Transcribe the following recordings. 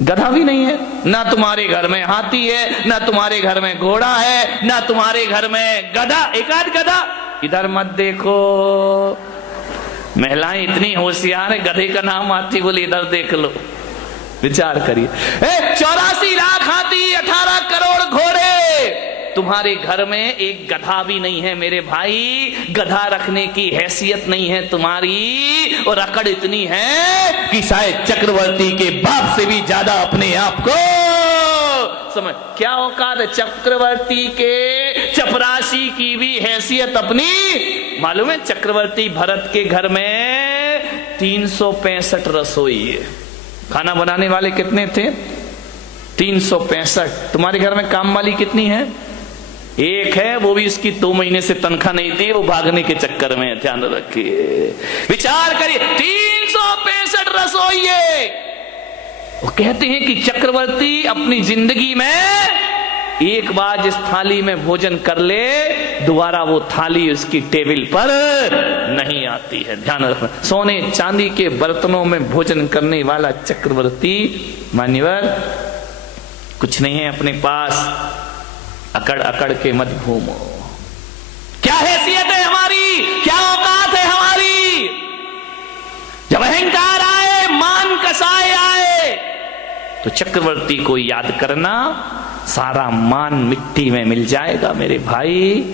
गधा भी नहीं है, ना तुम्हारे घर में हाथी है, ना तुम्हारे घर में घोड़ा है, ना तुम्हारे घर में गधा, एक आध गधा। इधर मत देखो, महिलाएं इतनी होशियार है, गधे का नाम आती बोली इधर देख लो। विचार करिए, 84 लाख हाथी, 18 करोड़ घोड़े, तुम्हारे घर में एक गधा भी नहीं है मेरे भाई। गधा रखने की हैसियत नहीं है तुम्हारी, और अकड़ इतनी है कि शायद चक्रवर्ती के बाप से भी ज्यादा अपने आप को समझ। क्या औकात है चक्रवर्ती के, चपरासी की भी हैसियत अपनी। मालूम है चक्रवर्ती भरत के घर में 365 रसोई है। खाना बनाने वाले कितने थे? 365। तुम्हारे घर में काम वाली कितनी है? एक है, वो भी इसकी 2 महीने से तनख्वाह नहीं दी, वो भागने के चक्कर में। ध्यान रखिए, विचार करिए, 365 रसोई है। वो कहते हैं कि चक्रवर्ती अपनी जिंदगी में एक बार जिस थाली में भोजन कर ले, दोबारा वो थाली उसकी टेबल पर नहीं आती है। ध्यान रखना, सोने चांदी के बर्तनों में भोजन करने वाला चक्रवर्ती मान्यवर कुछ नहीं है अपने पास। अकड़ अकड़ के मत घूमो। क्या हैसियत है हमारी, क्या औकात है हमारी। जब अहंकार आए, मान कसाए आए, तो चक्रवर्ती को याद करना, सारा मान मिट्टी में मिल जाएगा मेरे भाई,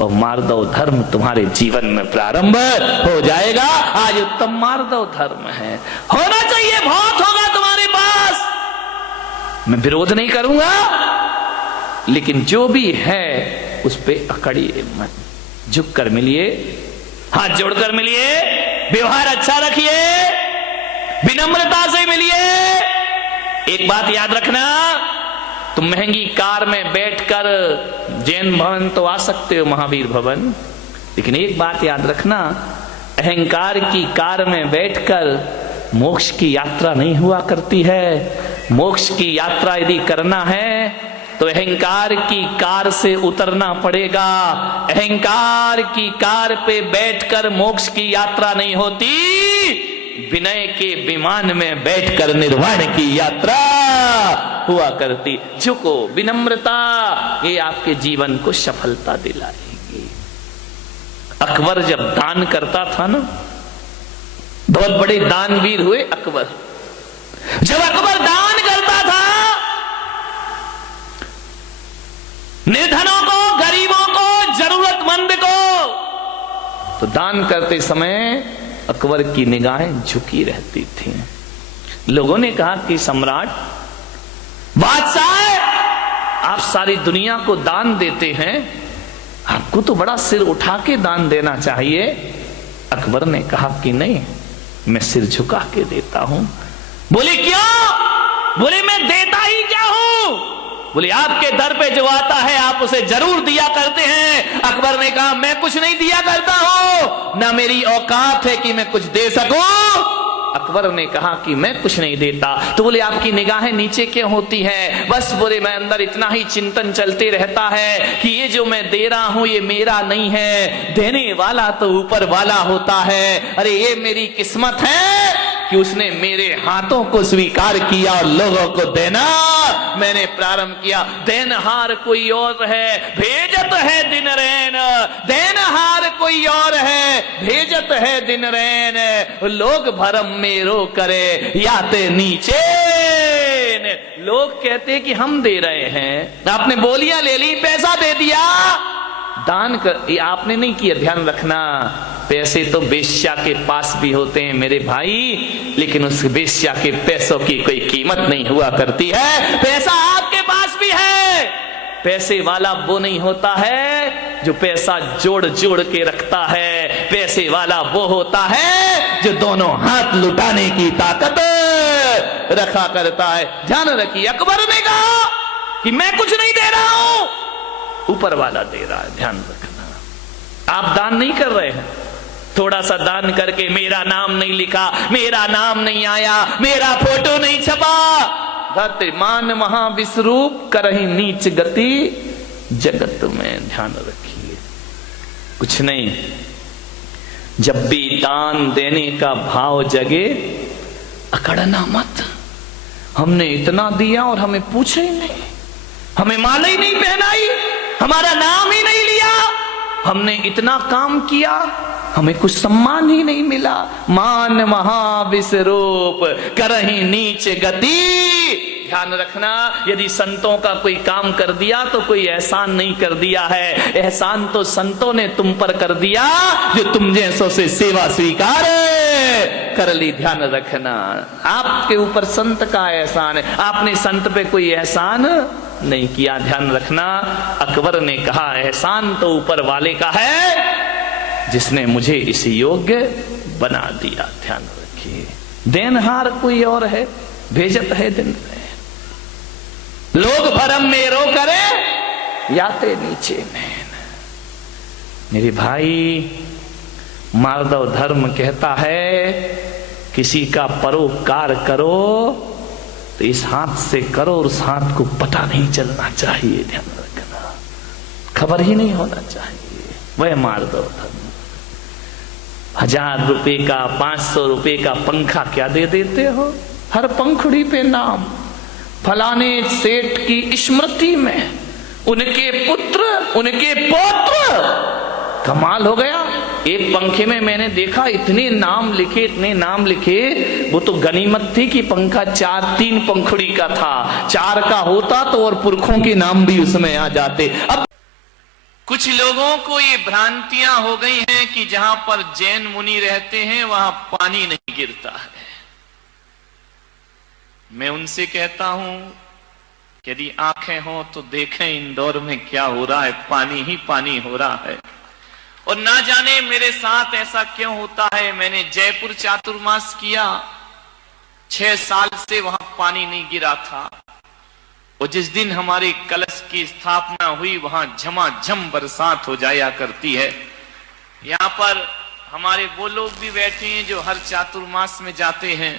और मार्दव धर्म तुम्हारे जीवन में प्रारंभ हो जाएगा। आज उत्तम मार्दव धर्म है, होना चाहिए, बहुत होगा तुम्हारे पास, मैं विरोध नहीं करूंगा, लेकिन जो भी है उस पे अकड़िए मत। झुक कर मिलिए, हाथ जोड़कर मिलिए, व्यवहार अच्छा रखिए, विनम्रता से मिलिए। एक बात याद रखना, तुम महंगी कार में बैठकर जैन भवन तो आ सकते हो, महावीर भवन, लेकिन एक बात याद रखना, अहंकार की कार में बैठकर मोक्ष की यात्रा नहीं हुआ करती है। मोक्ष की यात्रा यदि करना है तो अहंकार की कार से उतरना पड़ेगा। अहंकार की कार पे बैठकर मोक्ष की यात्रा नहीं होती, विनय के विमान में बैठकर निर्वाण की यात्रा हुआ करती। झुको, विनम्रता, ये आपके जीवन को सफलता दिलाएगी। अकबर जब दान करता था ना, बहुत बड़े दानवीर हुए अकबर। जब अकबर दान करता था, निर्धनों को, गरीबों को, जरूरतमंद को, तो दान करते समय अकबर की निगाहें झुकी रहती थी। लोगों ने कहा कि सम्राट, बादशाह, आप सारी दुनिया को दान देते हैं, आपको तो बड़ा सिर उठा के दान देना चाहिए। अकबर ने कहा कि नहीं, मैं सिर झुका के देता हूं। बोले क्यों? बोले मैं देता ही क्या हूं? बोले आपके दर पे जो आता है आप उसे जरूर दिया करते हैं। अकबर ने कहा मैं कुछ नहीं दिया करता हूं, ना मेरी औकात है कि मैं कुछ दे सकूं। अकबर ने कहा कि मैं कुछ नहीं देता। तो बोले आपकी निगाहें नीचे क्यों होती है? बस बोले मैं अंदर इतना ही चिंतन चलते रहता है कि ये जो मैं दे रहा हूं ये मेरा नहीं है, देने वाला तो ऊपर वाला होता है। अरे ये मेरी किस्मत है कि उसने मेरे हाथों को स्वीकार किया और लोगों को देना मैंने प्रारंभ किया। देनहार कोई और है, भेजत है दिन रैन। देनहार कोई और है, भेजत है दिन रैन। लोग भरम मेरो करे, याते नीचे। लोग कहते कि हम दे रहे हैं, आपने बोलियां ले ली, पैसा दे दिया, दान कर, ये आपने नहीं किया। ध्यान रखना, पैसे तो वेश्या के पास भी होते हैं मेरे भाई, लेकिन उस वेश्या के पैसों की कोई कीमत नहीं हुआ करती है। पैसा आपके पास भी है, पैसे वाला वो नहीं होता है जो पैसा जोड़ जोड़ के रखता है। पैसे वाला वो होता है जो दोनों हाथ लुटाने की ताकत रखा करता है। ध्यान रखिए, अकबर ने कहा कि मैं कुछ नहीं दे रहा हूं, ऊपर वाला दे रहा है। ध्यान रखना, आप दान नहीं कर रहे हैं। थोड़ा सा दान करके मेरा नाम नहीं लिखा, मेरा नाम नहीं आया, मेरा फोटो नहीं छपा, धरती मान महाविश्वरूप करही नीच गति जगत में। ध्यान रखिए, कुछ नहीं, जब भी दान देने का भाव जगे अकड़ना मत। हमने इतना दिया और हमें पूछा ही नहीं, हमें माला ही नहीं पहनाई, हमारा नाम ही नहीं लिया, हमने इतना काम किया, हमें कुछ सम्मान ही नहीं मिला। मान महाविस्रूप करही नीच गति। ध्यान रखना, यदि संतों का कोई काम कर दिया तो कोई एहसान नहीं कर दिया है, एहसान तो संतों ने तुम पर कर दिया जो तुम जैसों से सेवा स्वीकार कर ली। ध्यान रखना, आपके ऊपर संत का एहसान है, आपने संत पे कोई एहसान नहीं किया। ध्यान रखना, अकबर ने कहा एहसान तो ऊपर वाले का है जिसने मुझे इस योग्य बना दिया। ध्यान रखिए, देनहार कोई और है, भेजत है दिन में। लोग भरम में रो करे याते नीचे नैन। मेरे भाई, माधव धर्म कहता है किसी का परोपकार करो तो इस हाथ से करो और उस हाथ को पता नहीं चलना चाहिए। ध्यान रखना, खबर ही नहीं होना चाहिए। वह माधव धर्म। 1000 रुपए का, 500 रुपए का पंखा क्या दे देते हो, हर पंखुड़ी पे नाम, फलाने सेठ की स्मृति में, उनके पुत्र, उनके पौत्र। कमाल हो गया। एक पंखे में मैंने देखा इतने नाम लिखे, इतने नाम लिखे। वो तो गनीमत थी कि पंखा 3 पंखुड़ी का था, 4 का होता तो और पुरखों के नाम भी उसमें आ जाते। अब कुछ लोगों को ये भ्रांतियां हो गई हैं कि जहां पर जैन मुनि रहते हैं वहां पानी नहीं गिरता है। मैं उनसे कहता हूं यदि आंखें हो तो देखें इंदौर में क्या हो रहा है, पानी ही पानी हो रहा है। और ना जाने मेरे साथ ऐसा क्यों होता है। मैंने जयपुर चातुर्मास किया, 6 साल से वहां पानी नहीं गिरा था। और जिस दिन हमारे कलश की स्थापना हुई वहां झमाझम बरसात हो जाया करती है। यहां पर हमारे वो लोग भी बैठे हैं जो हर चातुर्मास में जाते हैं।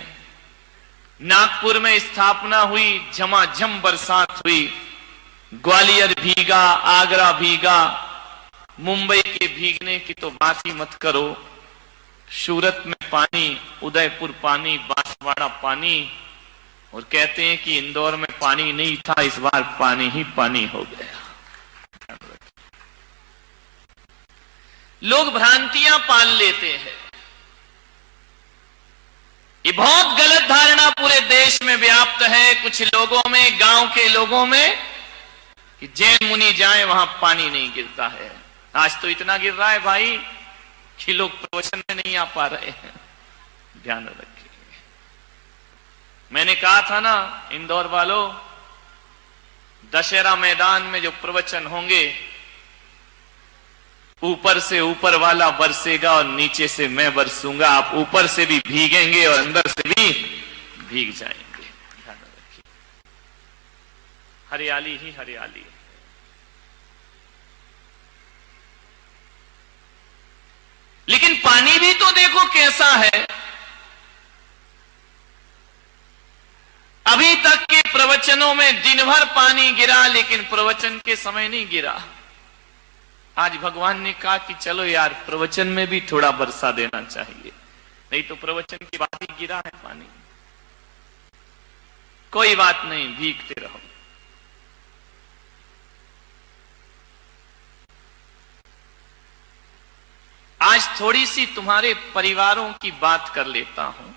नागपुर में स्थापना हुई, झमाझम बरसात हुई, ग्वालियर भीगा, आगरा भीगा, मुंबई के भीगने की तो बात ही मत करो। सूरत में पानी, उदयपुर पानी, बांसवाड़ा पानी। और कहते हैं कि इंदौर में पानी नहीं था, इस बार पानी ही पानी हो गया। लोग भ्रांतियां पाल लेते हैं। ये बहुत गलत धारणा पूरे देश में व्याप्त है, कुछ लोगों में, गांव के लोगों में, कि जैन मुनि जाए वहां पानी नहीं गिरता है। आज तो इतना गिर रहा है भाई कि लोग प्रवचन में नहीं आ पा रहे हैं। ध्यान रखिए, मैंने कहा था ना इंदौर वालों, दशहरा मैदान में जो प्रवचन होंगे, ऊपर से ऊपर वाला बरसेगा और नीचे से मैं बरसूंगा। आप ऊपर से भी भीगेंगे और अंदर से भी भीग जाएंगे। ध्यान रखिए, हरियाली ही हरियाली है। लेकिन पानी भी तो देखो कैसा है। अभी तक के प्रवचनों में दिन भर पानी गिरा, लेकिन प्रवचन के समय नहीं गिरा। आज भगवान ने कहा कि चलो यार, प्रवचन में भी थोड़ा बरसा देना चाहिए, नहीं तो प्रवचन के बाद ही गिरा है पानी। कोई बात नहीं, भीगते रहो। आज थोड़ी सी तुम्हारे परिवारों की बात कर लेता हूं।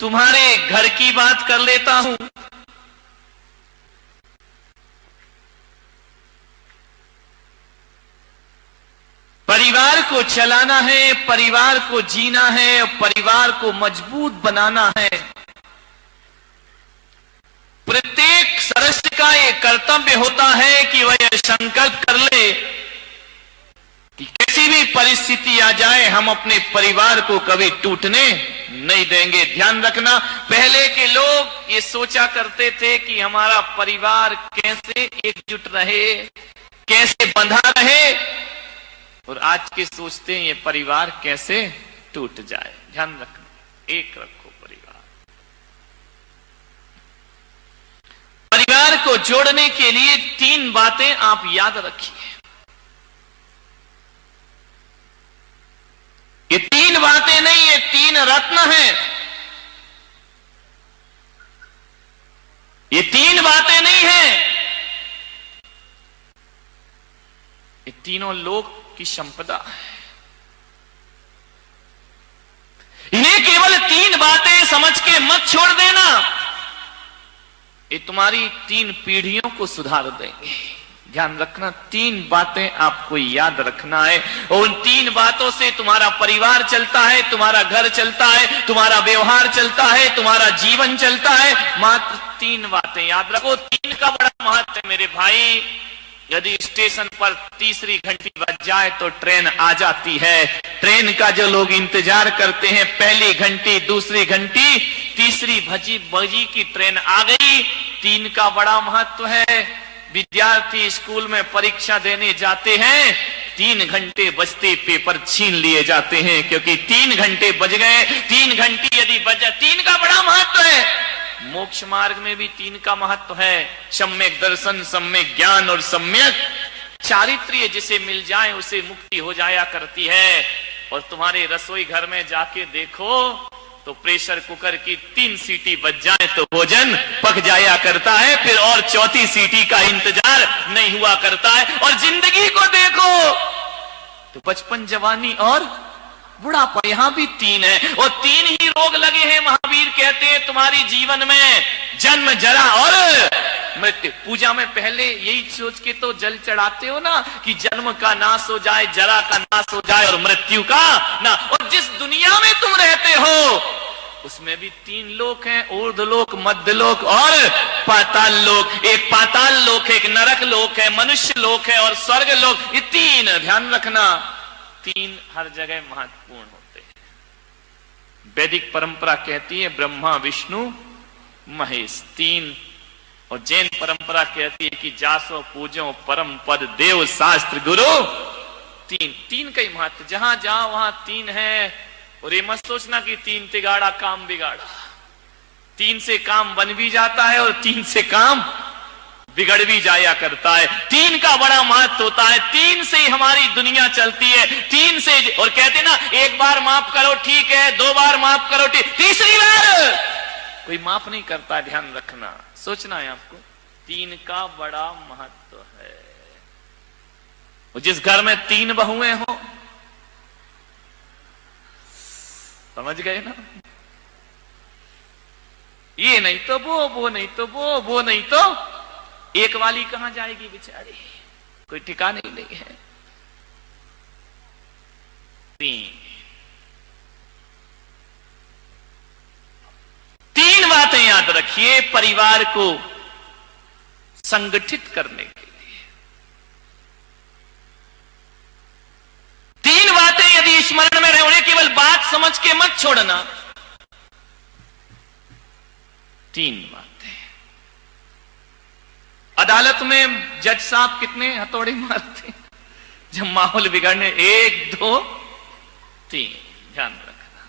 तुम्हारे घर की बात कर लेता हूं। परिवार को चलाना है, परिवार को जीना है, परिवार को मजबूत बनाना है। प्रत्येक सदस्य का यह कर्तव्य होता है कि वह यह संकल्प कर ले कि किसी भी परिस्थिति आ जाए हम अपने परिवार को कभी टूटने नहीं देंगे। ध्यान रखना, पहले के लोग ये सोचा करते थे कि हमारा परिवार कैसे एकजुट रहे, कैसे बंधा रहे, और आज के सोचते हैं ये परिवार कैसे टूट जाए। ध्यान रखना, एक रखो परिवार। परिवार को जोड़ने के लिए 3 बातें आप याद रखिए। ये 3 बातें नहीं, ये 3 रत्न हैं। ये 3 बातें नहीं हैं, ये तीनों लोक की संपदा है। इन्हें केवल 3 बातें समझ के मत छोड़ देना, ये तुम्हारी 3 पीढ़ियों को सुधार देंगे। ध्यान रखना, 3 बातें आपको याद रखना है, और उन 3 बातों से तुम्हारा परिवार चलता है, तुम्हारा घर चलता है, तुम्हारा व्यवहार चलता है, तुम्हारा जीवन चलता है। मात्र 3 बातें याद रखो। 3 का बड़ा महत्व है मेरे भाई। यदि स्टेशन पर तीसरी घंटी बज जाए तो ट्रेन आ जाती है। ट्रेन का जो लोग इंतजार करते हैं, पहली घंटी, दूसरी घंटी, तीसरी बजी की ट्रेन आ गई। 3 का बड़ा महत्व है। विद्यार्थी स्कूल में परीक्षा देने जाते हैं, 3 घंटे बजते पेपर छीन लिए जाते हैं, क्योंकि 3 घंटे बज गए। 3 घंटी यदि बज जाए, 3 का बड़ा महत्व है। मोक्ष मार्ग में भी 3 का महत्व है। सम्यक दर्शन, सम्यक ज्ञान और सम्यक चारित्र्य जिसे मिल जाए उसे मुक्ति हो जाया करती है। और तुम्हारे रसोई घर में जाके देखो तो प्रेशर कुकर की 3 सीटी बज जाए तो भोजन पक जाया करता है, फिर और 4थी सीटी का इंतजार नहीं हुआ करता है। और जिंदगी को देखो तो बचपन, जवानी और बुढ़ापा, यहां भी 3 है, और 3 ही रोग लगे हैं। महावीर कहते हैं तुम्हारी जीवन में जन्म, जरा और मृत्यु। पूजा में पहले यही सोच के तो जल चढ़ाते हो ना कि जन्म का नाश हो जाए, जरा का नाश हो जाए और मृत्यु का ना। और जिस दुनिया में तुम रहते हो उसमें भी 3 लोक हैं, ऊर्ध्वलोक, मध्यलोक और पाताल लोक। एक पाताल लोक है, एक नरक लोक है, मनुष्य लोक है और स्वर्ग लोक। ये 3 ध्यान रखना, 3 हर जगह महत्वपूर्ण होते हैं। वैदिक परंपरा कहती है ब्रह्मा, विष्णु, महेश 3, और जैन परंपरा कहती है कि जासो पूजो परम पद देव शास्त्र गुरु 3 का ही महत्व। जहां जाओ वहां 3 है। और ये मत सोचना कि 3 तिगाड़ा काम बिगाड़ा। 3 से काम बन भी जाता है और 3 से काम बिगड़ भी जाया करता है। 3 का बड़ा महत्व होता है। 3 से ही हमारी दुनिया चलती है। 3 से, और कहते ना, 1 बार माफ करो ठीक है, 2 बार माफ करो ठीक, तीसरी बार कोई माफ नहीं करता। ध्यान रखना, सोचना है आपको, 3 का बड़ा महत्व है। और जिस घर में 3 बहुएं हो, समझ गए ना, ये नहीं तो वो नहीं तो वो नहीं तो एक वाली कहां जाएगी बेचारी, कोई ठिकाने ही नहीं है। 3 बातें याद रखिए परिवार को संगठित करने के लिए। 3 बातें यदि स्मरण में रहे, उन्हें केवल बात समझ के मत छोड़ना। 3 बातें। अदालत में जज साहब कितने हथौड़े मारते जब माहौल बिगड़ने? 1 2 3। ध्यान रखना,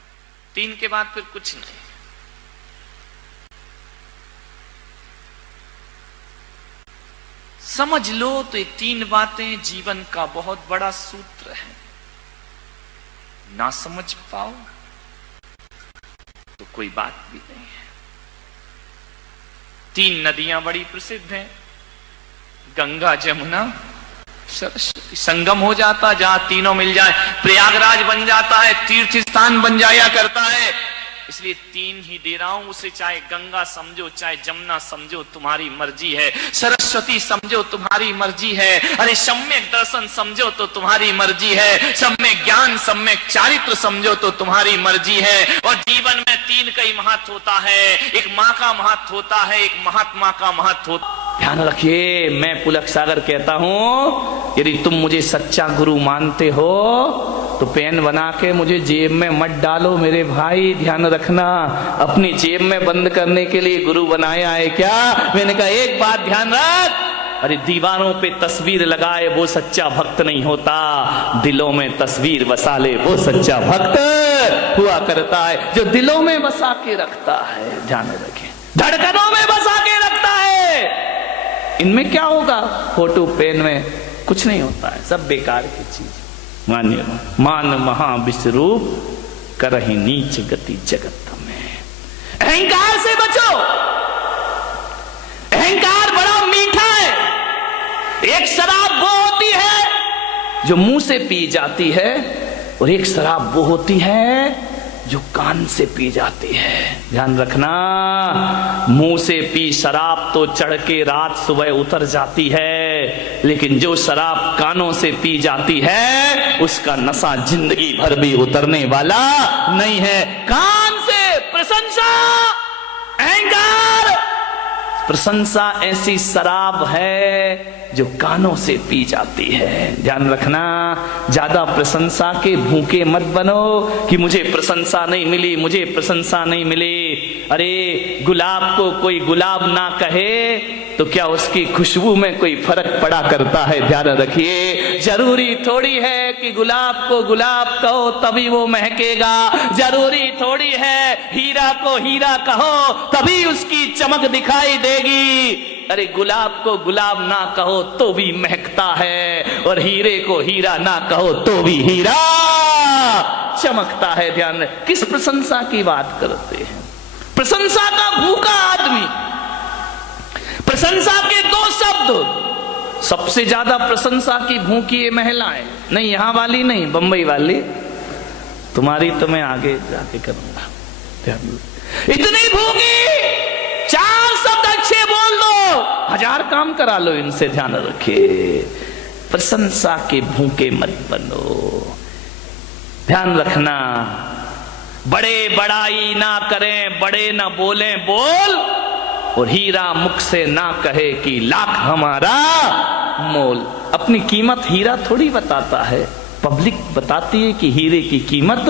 3 के बाद फिर कुछ नहीं। समझ लो तो ये 3 बातें जीवन का बहुत बड़ा सूत्र है। ना समझ पाओ तो कोई बात भी नहीं है। 3 नदियां बड़ी प्रसिद्ध हैं, गंगा, जमुना, सरस्वती। संगम हो जाता जहां तीनों मिल जाए, प्रयागराज बन जाता है, तीर्थ स्थान बन जाया करता है। इसलिए 3 ही दे रहा हूं उसे, चाहे गंगा समझो, चाहे जमुना समझो, तुम्हारी मर्जी है। सरस्वती समझो, तुम्हारी मर्जी है। अरे सम्यक दर्शन समझो तो तुम्हारी मर्जी है। सम्यक ज्ञान, सम्यक चारित्र समझो तो तुम्हारी मर्जी है। और जीवन में 3 का ही महत्व होता है। एक माँ का महत्व होता है, एक महात्मा का महत्व होता है। ध्यान रखिए, मैं पुलक सागर कहता हूं, यदि तुम मुझे सच्चा गुरु मानते हो तो पेन बना के मुझे जेब में मत डालो मेरे भाई। ध्यान रखना, अपनी जेब में बंद करने के लिए गुरु बनाया है क्या? मैंने कहा एक बात ध्यान रख, अरे दीवारों पे तस्वीर लगाए वो सच्चा भक्त नहीं होता, दिलों में तस्वीर बसा ले वो सच्चा भक्त हुआ करता है, जो दिलों में बसा के रखता है। ध्यान रखें, धड़कनों में बसा के रखता है। इनमें क्या होगा? फोटो पेन में कुछ नहीं होता है, सब बेकार की चीज। मान्य मान महा विश्वरूप करहि नीच गति जगत में। अहंकार से बचो। अहंकार बड़ा मीठा है। एक शराब वो होती है जो मुंह से पी जाती है, और एक शराब वो होती है जो कान से पी जाती है। ध्यान रखना, मुंह से पी शराब तो चढ़ के रात सुबह उतर जाती है, लेकिन जो शराब कानों से पी जाती है उसका नशा जिंदगी भर भी उतरने वाला नहीं है। कान से प्रशंसा, अहंकार, प्रशंसा ऐसी शराब है जो कानों से पी जाती है। ध्यान रखना, ज्यादा प्रशंसा के भूखे मत बनो कि मुझे प्रशंसा नहीं मिली, मुझे प्रशंसा नहीं मिली। अरे गुलाब को कोई गुलाब ना कहे तो क्या उसकी खुशबू में कोई फर्क पड़ा करता है? ध्यान रखिए, जरूरी थोड़ी है कि गुलाब को गुलाब कहो तभी वो महकेगा। जरूरी थोड़ी है हीरा को हीरा कहो तभी उसकी चमक दिखाई देगी। अरे गुलाब को गुलाब ना कहो तो भी महकता है, और हीरे को हीरा ना कहो तो भी हीरा चमकता है। ध्यान, किस प्रशंसा की बात करते हैं? प्रशंसा का भूखा आदमी। प्रशंसा के दो शब्द। सबसे ज्यादा प्रशंसा की भूखी ये महिलाएं, नहीं यहां वाली नहीं, बंबई वाली। तुम्हारी तो मैं आगे जाके करूंगा। इतनी भूखी, चार शब्द अच्छे बोल दो, 1000 काम करा लो इनसे। ध्यान रखिए, प्रशंसा के भूखे मत बनो। ध्यान रखना, बड़े बड़ाई ना करें, बड़े ना बोलें बोल, और हीरा मुख से ना कहे कि लाख हमारा मोल। अपनी कीमत हीरा थोड़ी बताता है, पब्लिक बताती है कि हीरे की कीमत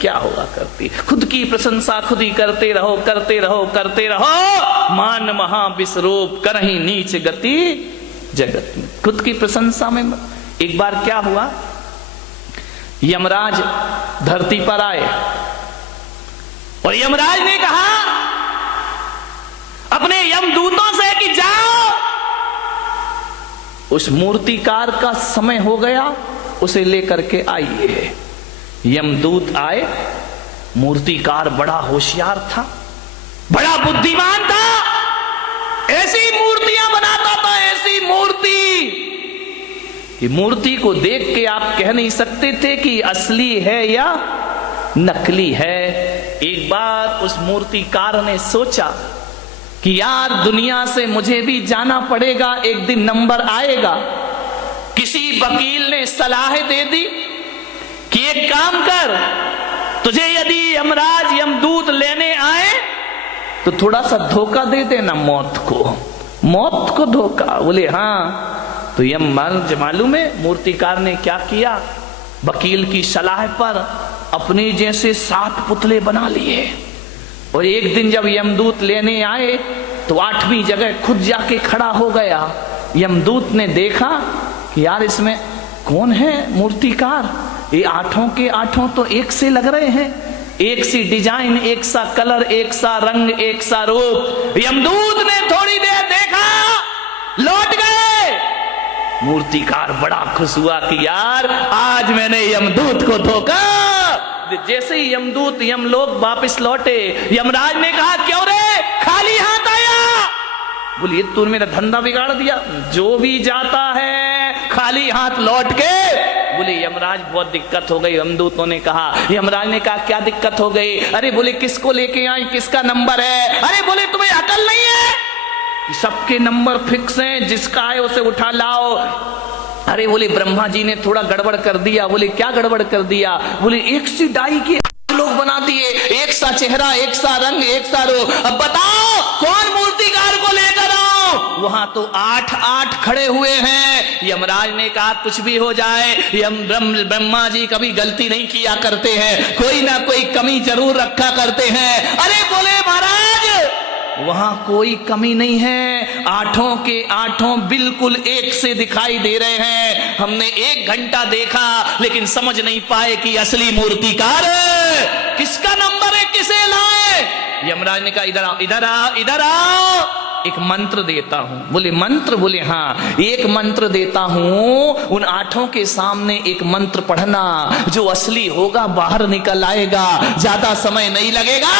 क्या हुआ करती। खुद की प्रशंसा खुद ही करते रहो, करते रहो, करते रहो। मान महा विश्रूप करहि नीच गति जगत में। खुद की प्रशंसा में। एक बार क्या हुआ, यमराज धरती पर आए और यमराज ने कहा अपने यमदूतों से कि जाओ, उस मूर्तिकार का समय हो गया, उसे लेकर के आइए। यमदूत आए। मूर्तिकार बड़ा होशियार था, बड़ा बुद्धिमान था, ऐसी मूर्तियां बनाता था, ऐसी मूर्ति। ये मूर्ति को देख के आप कह नहीं सकते थे कि असली है या नकली है। एक बार उस मूर्तिकार ने सोचा कि यार दुनिया से मुझे भी जाना पड़ेगा, एक दिन नंबर आएगा। किसी वकील ने सलाह दे दी कि एक काम कर, तुझे यदि यमराज यमदूत लेने आए तो थोड़ा सा धोखा दे देना मौत को धोखा। बोले हाँ। तो यमराज मालूम है मूर्तिकार ने क्या किया? वकील की सलाह पर अपने जैसे 7 पुतले बना लिए, और एक दिन जब यमदूत लेने आए तो 8वीं जगह खुद जाके खड़ा हो गया। यमदूत ने देखा कि यार इसमें कौन है मूर्तिकार, ये 8 के 8 तो एक से लग रहे हैं, एक सी डिजाइन, एक सा कलर, एक सा रंग, एक सा रूप। यमदूत ने थोड़ी देर देखा, लौट गए। मूर्तिकार बड़ा खुश हुआ कि यार आज मैंने यमदूत को धोखा। जैसे ही यमदूत यमलोक वापस लौटे, यमराज ने कहा क्यों रे खाली हाथ आया? बोलिए तूने मेरा धंधा बिगाड़ दिया, जो भी जाता है खाली हाथ लौट के। बोले यमराज बहुत दिक्कत हो गई। यमदूतों ने कहा, यमराज ने कहा क्या दिक्कत हो गई? अरे बोले किसको लेके आई, किसका नंबर है? अरे बोले तुम्हें अकल नहीं है? सबके नंबर फिक्स हैं, जिसका है उसे उठा लाओ। अरे बोले ब्रह्मा जी ने थोड़ा गड़बड़ कर दिया। बोले क्या गड़बड़ कर दिया? बोले एक सी डाई के लोग बना दिए, एक सा चेहरा, एक सा रंग, एक सा रूप। अब बताओ कौन मूर्तिकार को लेकर आओ? वहां तो 8 खड़े हुए हैं। यमराज ने कहा कुछ भी हो जाए, ब्रह्मा जी कभी गलती नहीं किया करते हैं, कोई ना कोई कमी जरूर रखा करते हैं। अरे बोले महाराज वहां कोई कमी नहीं है, 8 के 8 बिल्कुल एक से दिखाई दे रहे हैं। हमने 1 घंटा देखा लेकिन समझ नहीं पाए कि असली मूर्तिकार किसका नंबर है, किसे लाए। यमराज ने कहा इधर आओ, इधर आओ, इधर आओ। एक मंत्र देता हूं। बोले मंत्र? बोले हाँ, एक मंत्र देता हूं, उन 8 के सामने एक मंत्र पढ़ना, जो असली होगा बाहर निकल आएगा, ज्यादा समय नहीं लगेगा।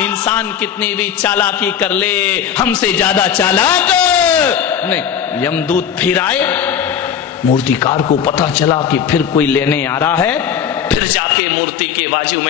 इंसान कितनी भी चालाकी कर ले, हमसे ज्यादा चालाक नहीं। यमदूत फिर आए, मूर्तिकार को पता चला कि फिर कोई लेने आ रहा है, फिर जाके मूर्ति के बाजू में